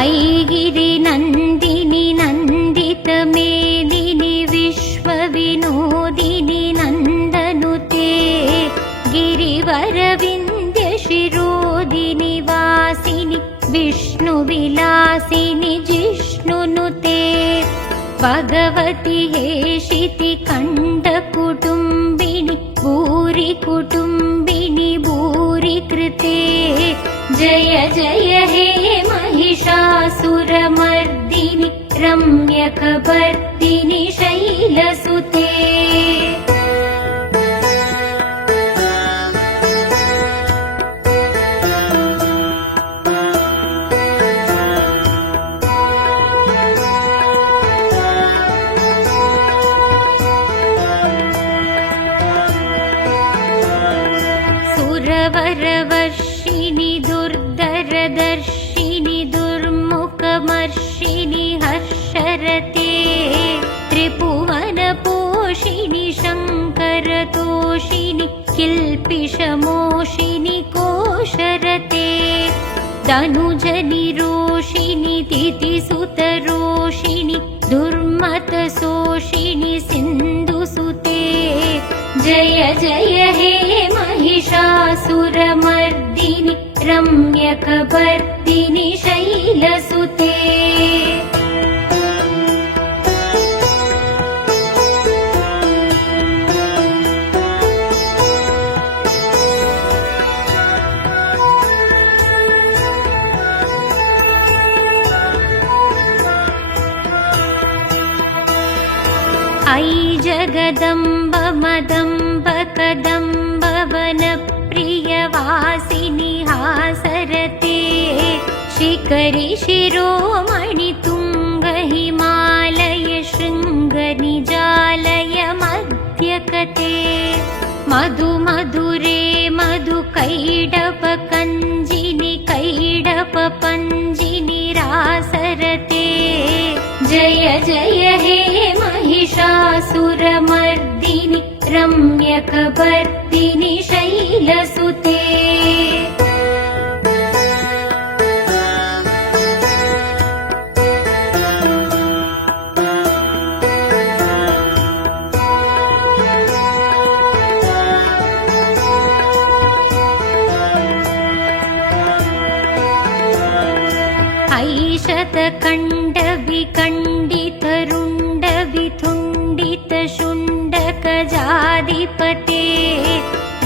ऐगिरि नन्दिनि नन्दितमेदिनि विश्वविनोदिनि नन्दनुते गिरिवरविन्द्यशिरोदिनि वासिनि विष्णुविलासिनि जिष्णुनुते भगवति हेशिति कण्ठकुटुम्बिनि भूरि कुटुम्बिनि भूरि कृते जय जय हे महिषासुरमर्दिनि रम्यकपर्दिनि शैलसुते सुरवरवर्षिणि दुर्धरदर्शिनि दुर्मुखमर्षिणि हर्षरते त्रिभुवनपोषिणि शङ्करतोषिणि किल्पिषमोषिणि कोशरते धनुजनिरोषिणि तिथिसुतरोषिणि दुर्मतशोषिणि सिन्धुसुते जय जय हे महिषासुरमर्दिनि रम्यकपर्दिनि शैलसुते ऐ जगदम्ब मदम्ब कदम्ब वनप्रियवासिनि हासरते शिखरि शिरोमणि तुङ्ग हिमालय शृङ्गनिजालय मध्यकते मधु मधुरे मधु कैडप कञ्जिनि कैडप पञ्जिनि रासरते जय जय हे महिषासुरमर्दिनि रम्यकपर्दिनि शैलसुते ऐशतकण्डविकण्डितरुण्डविथुण्डितशुण्डकजाधिपते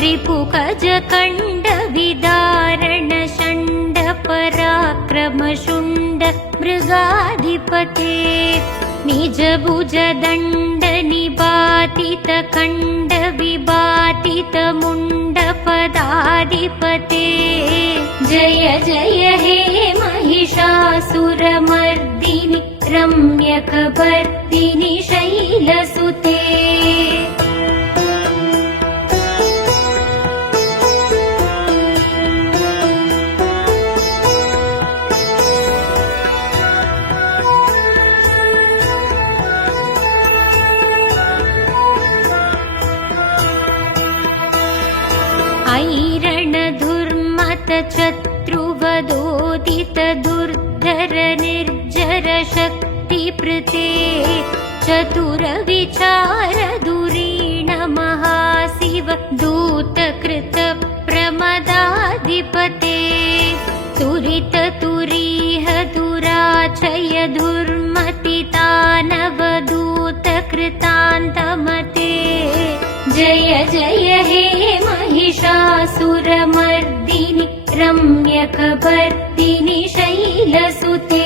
रिपुकजकण्डविदारणषण्डपराक्रमशुण्ड मृगाधिपते निजभुजदण्डनिपातितकण्डविबातितमुण्डपदाधिपते जय जय हे महिषासुरमर्दिनि रम्यकपर्दिनि शैलसुते ऐरणधुर्मतचत्रुवदोदित दुर्धर निर्जर शक्तिप्रते चतुरविचार दुरीण महाशिव दूतकृत प्रमदाधिपते तुरित तुरीह दुराचय दुर्मतितानवदूतकृतान्तमते जय जय हे महिषासुरमर्दिनि रम्यकपर्दिनि शैलसुते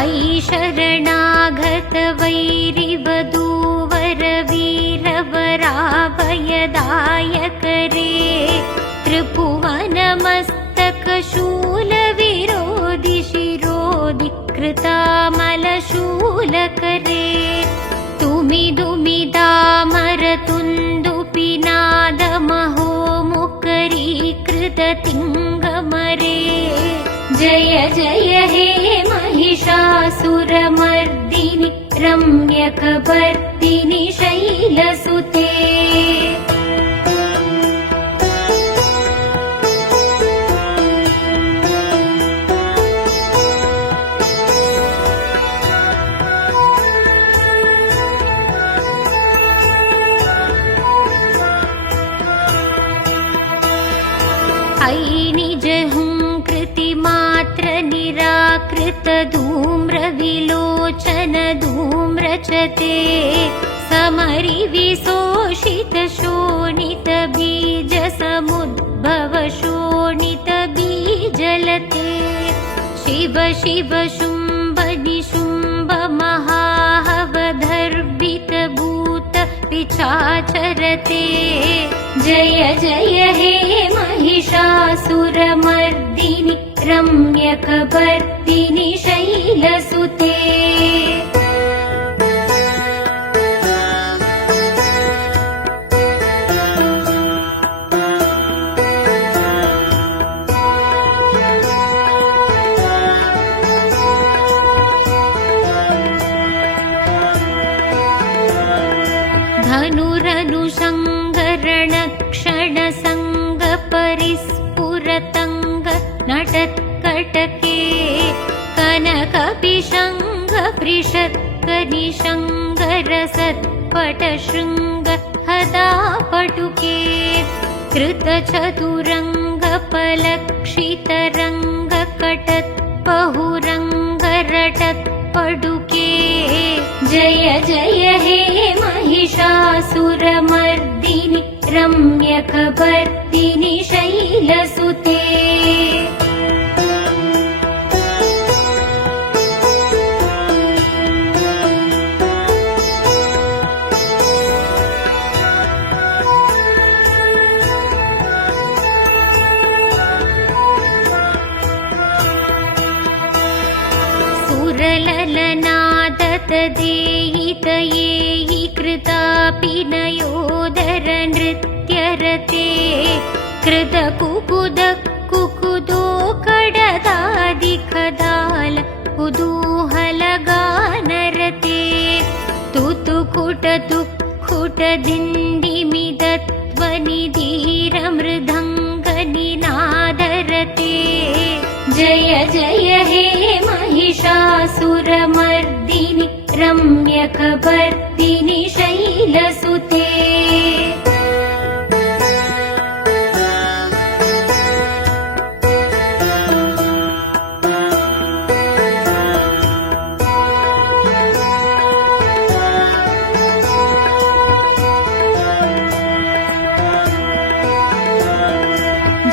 ऐ शरणागत वैरिवधूवर वीरवराभयदायकरे त्रिभुवनमस्तकशूलविरोधि शिरोधि कृतामलशूलकरे तुमिदुमिदामरतुन्दुपिनादमहो मुकरीकृततिङ्ग जय जय हे महिषासुरमर्दिनि रम्यकपर्दिनि शैलसुते निराकृत धूम्र विलोचन धूम्रचते समरि विशोषित शोणित बीज समुद्भव शोणित बीजलते शिव शिव शुम्भ निशुम्भ महाहवधर्वित भूत पिशाचरते जय जय हे महिषासुरमर्दिनि रम्यकपर्दिनि शैलसुते धनुरनुसङ्गरणक्षणसङ्ग परिस्फुरतङ्ग नटत्कटके कनकपिशङ्ग पृषत्कनिशङ्ग रसत्पटशृङ्ग हदापटुके कृतचतुरङ्ग पलक्षितरङ्ग कटत्पहुरङ्ग रटत्पडुके जय जय हे महिषासुरमर्दिनि रम्यकपर्दिनि शैलसुते सुरललनादत देयितयेयि कृतापिनयोदर नृत्यरते कृतकुकुद कुकुदो कडदादिखदाल कुतूहलगानरते तुतुकुट तुक्कुट दिण्डिमिदध्वनिधीरमृदङ्गनिनादरते जय जय हे महिषासुरमर्दिनि रम्यकपर्दिनि शैलसुते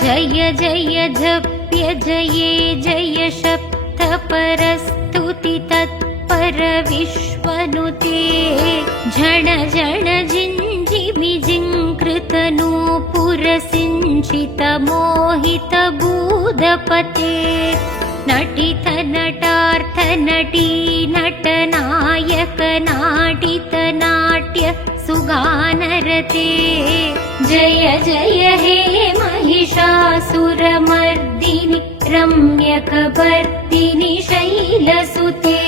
जय जय जप्य जये जय शप्त परस्तुति तत्पर विश्वनुते झण झण जिञ्जिमि जिङ्कृत नूपुर सिञ्चित मोहित भूदपते नटित नटार्थ नटी नटनायक नाटित नाट्य सुगानरते जय जय हे महिषासुरमर्दिनि रम्यकपर्दिनि शैलसुते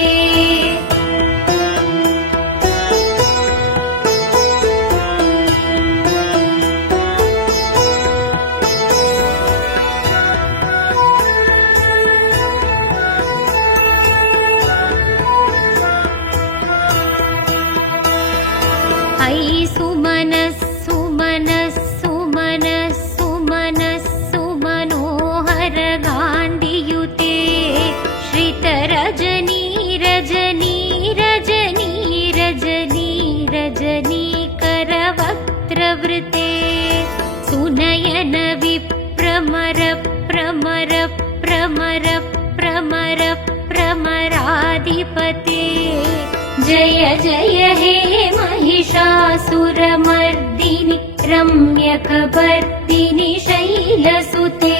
ऐ सुमनः सुमनः सुमनः सुमनः सुमनोहर गाण्डियुते श्रितरजनी रजनी रजनी रजनी रजनी करवक्त्रवृते सुनयन विप्रमर प्रमर प्रमर प्रमर प्रमराधिपते जय जय हे महिषासुरमर्दिनि रम्यकपर्दिनि शैलसुते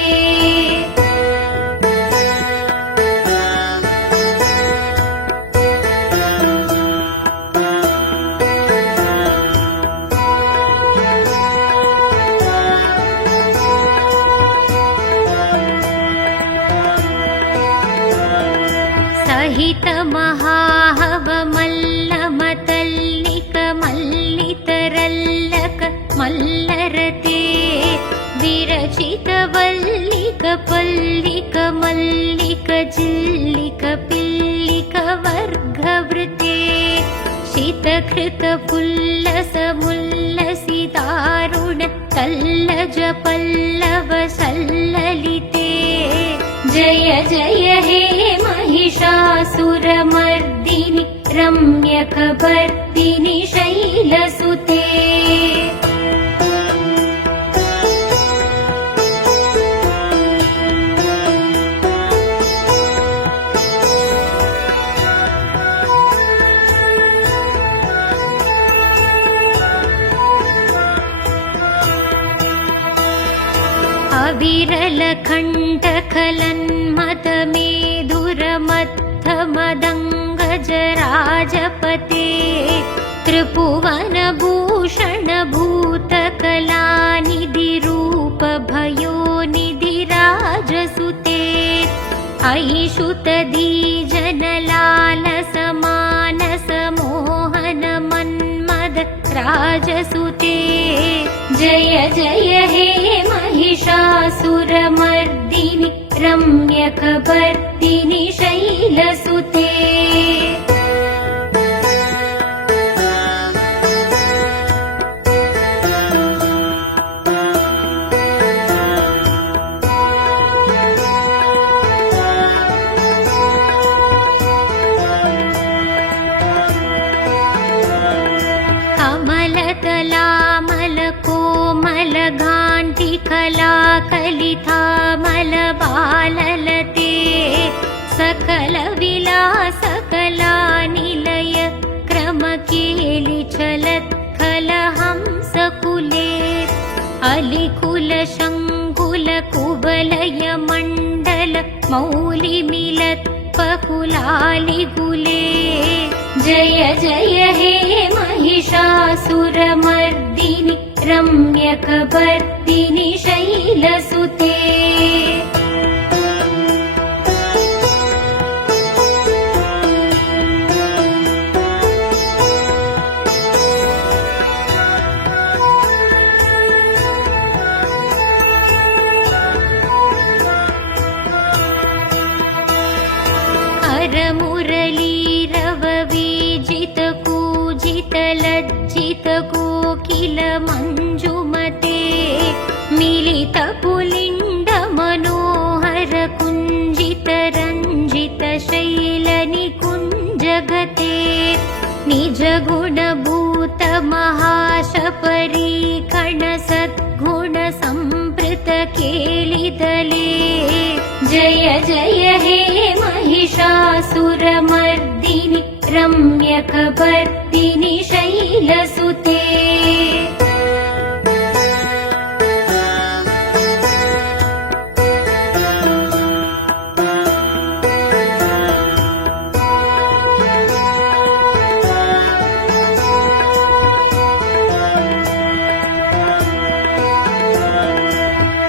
सहित महाहव मल्लमतल्लिक मल्लितरल्लक मल्लरते विरचित वल्लिक पल्लिक मल्लिक जिल्लिक पिल्लिक वर्गवृते शीतकृत पुल्लस मुल्लसि दारुण तल्लज पल्लव सल्ललिते जय जय हे महिषासुरमर्दिनि रम्यकपर्दिनि शैलसुते अविरलकण्ठखलन्मदमेधुरमत्थमदङ्गजराजपते त्रिभुवनभूषण भूतकलानिधिरूप भयोनिधिराजसुते ऐषुतधीजनलालसमानसमोहन राजसुते जय जय हे महिषासुरमर्दिनि रम्यकपर्दिनि शैलसुते कलिथामलबाललते सकल विलासकला निलय क्रमकेलिचलत्कलहंसकुले अलिकुल शङ्कुल कुवलय मण्डल मौलिमिलत्पकुलालिकुले जय जय हे महिषासुरमर्दिनि रम्यकपर्दिनि शैलसुते करमुरलीरववीजित कूजित लज्जित कोकिल मञ्जुमते मिलित पुलिण्ड मनोहर कुञ्जित रञ्जित शैल निकुञ्जगते निज गुणभूत महाशपरीकण सद्गुण संप्रीत केलिदले जय जय हे महिषासुरमर्दिनि रम्यकपर्दिनि शैलसुते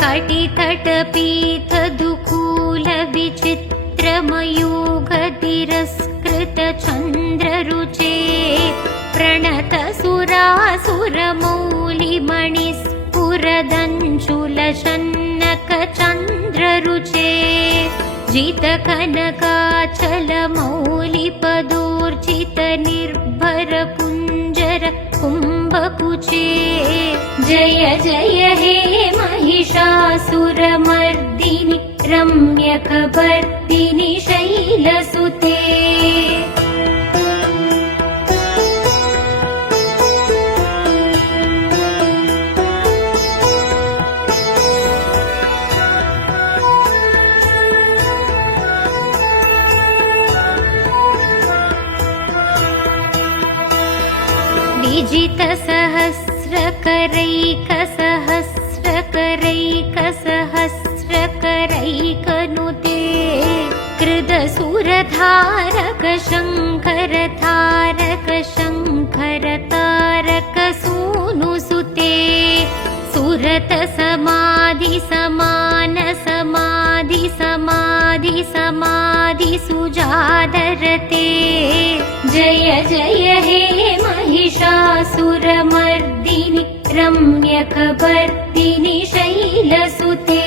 कटितटपीत दुकूल विचित्रमयूख तिरस्कृत चन्द्ररुचे प्रणत सुरासुरमौलिमणिस्फुरदञ्चुल शन्नक चन्द्ररुचे जित कनकाचल मौलिपदोर्जित निर्भर कुञ्जर कुम्भकुचे जय जय हे महिषासुरमर्दिनि रम्यकपर्दिनि शैलसुते विजित सहस्रकरैक सहस्रकरैक सहस्रकरैकनुते कृदसुरधारक शङ्कर तारक शङ्कर तारक सूनुसुते सुरत समाधि समान समाधि समाधि समाधि सुजादरते जय जय हे महिषासुरमर्दिनि रम्यकपर्दिनि शैलसुते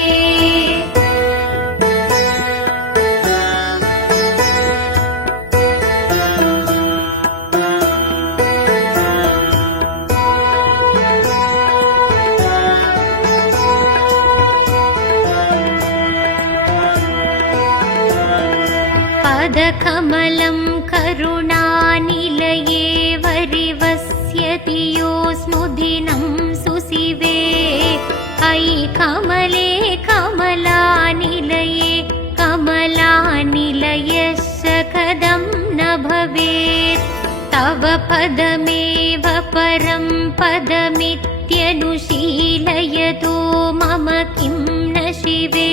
पदकमलं करुणानिलये वरिवस्यति योऽस्मुदिनं सुशिवे अयि कमले कमलानिलये कमलानिलयस्य कदं न भवेत् तव पदमेव परं पदमित्यनुशीलयतो मम किं न शिवे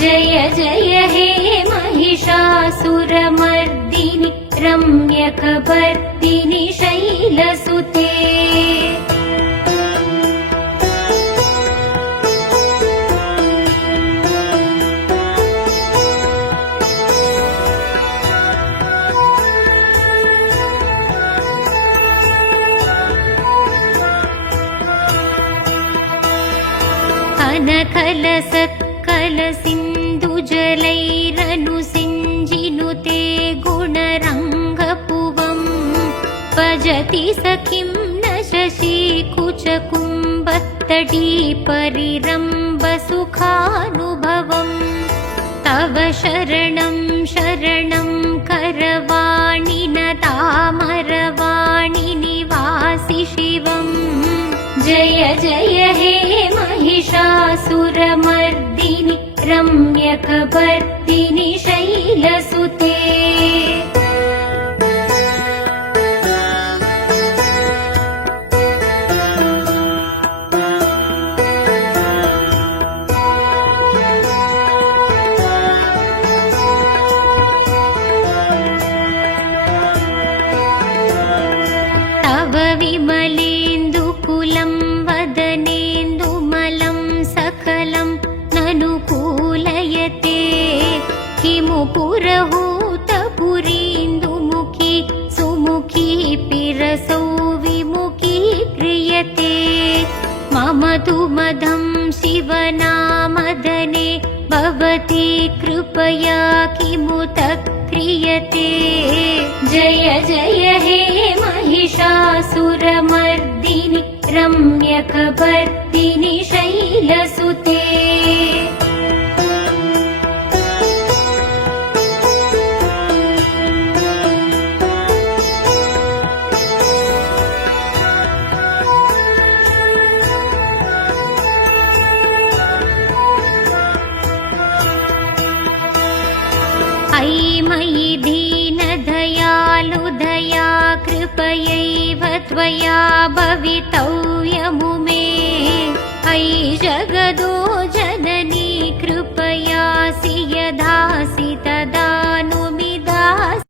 जय जय हे महिषासुरमर्दिनि रम्यकपर्दिनि शैलसुते कनकलसत्कलसिन्धुजलैरनुसिञ्जिनुते गुणरङ्गपुवं भजति सखिं न शशिकुचकुम्भत्तटी परिरम्भसुखानुभवम् तव शरणं शरणं करवाणि न तामरवाणि निवासि शिवम् जय जय हे महिषासुरमर्दिनि रम्यकपर्दिनि शैलसुते तव विमलेन्दुकुलं वदनेन्दुमलं सकलं ननुकूलयते किमु पुरहूतपुरीन्दुमुखी सुमुखी पिरसौ विमुखी क्रियते मम तु मदं शिवनामदने भवती कृपया किमुत क्रियते जय जय हे महिषासुरमर्दिनि रम्यकपर्दिनि शैलसुते अयि मयि दीनदयालुदया कृपयैव त्वया भवितव्यमुमे अयि जगदो जननी कृपयासि यदासि तदानु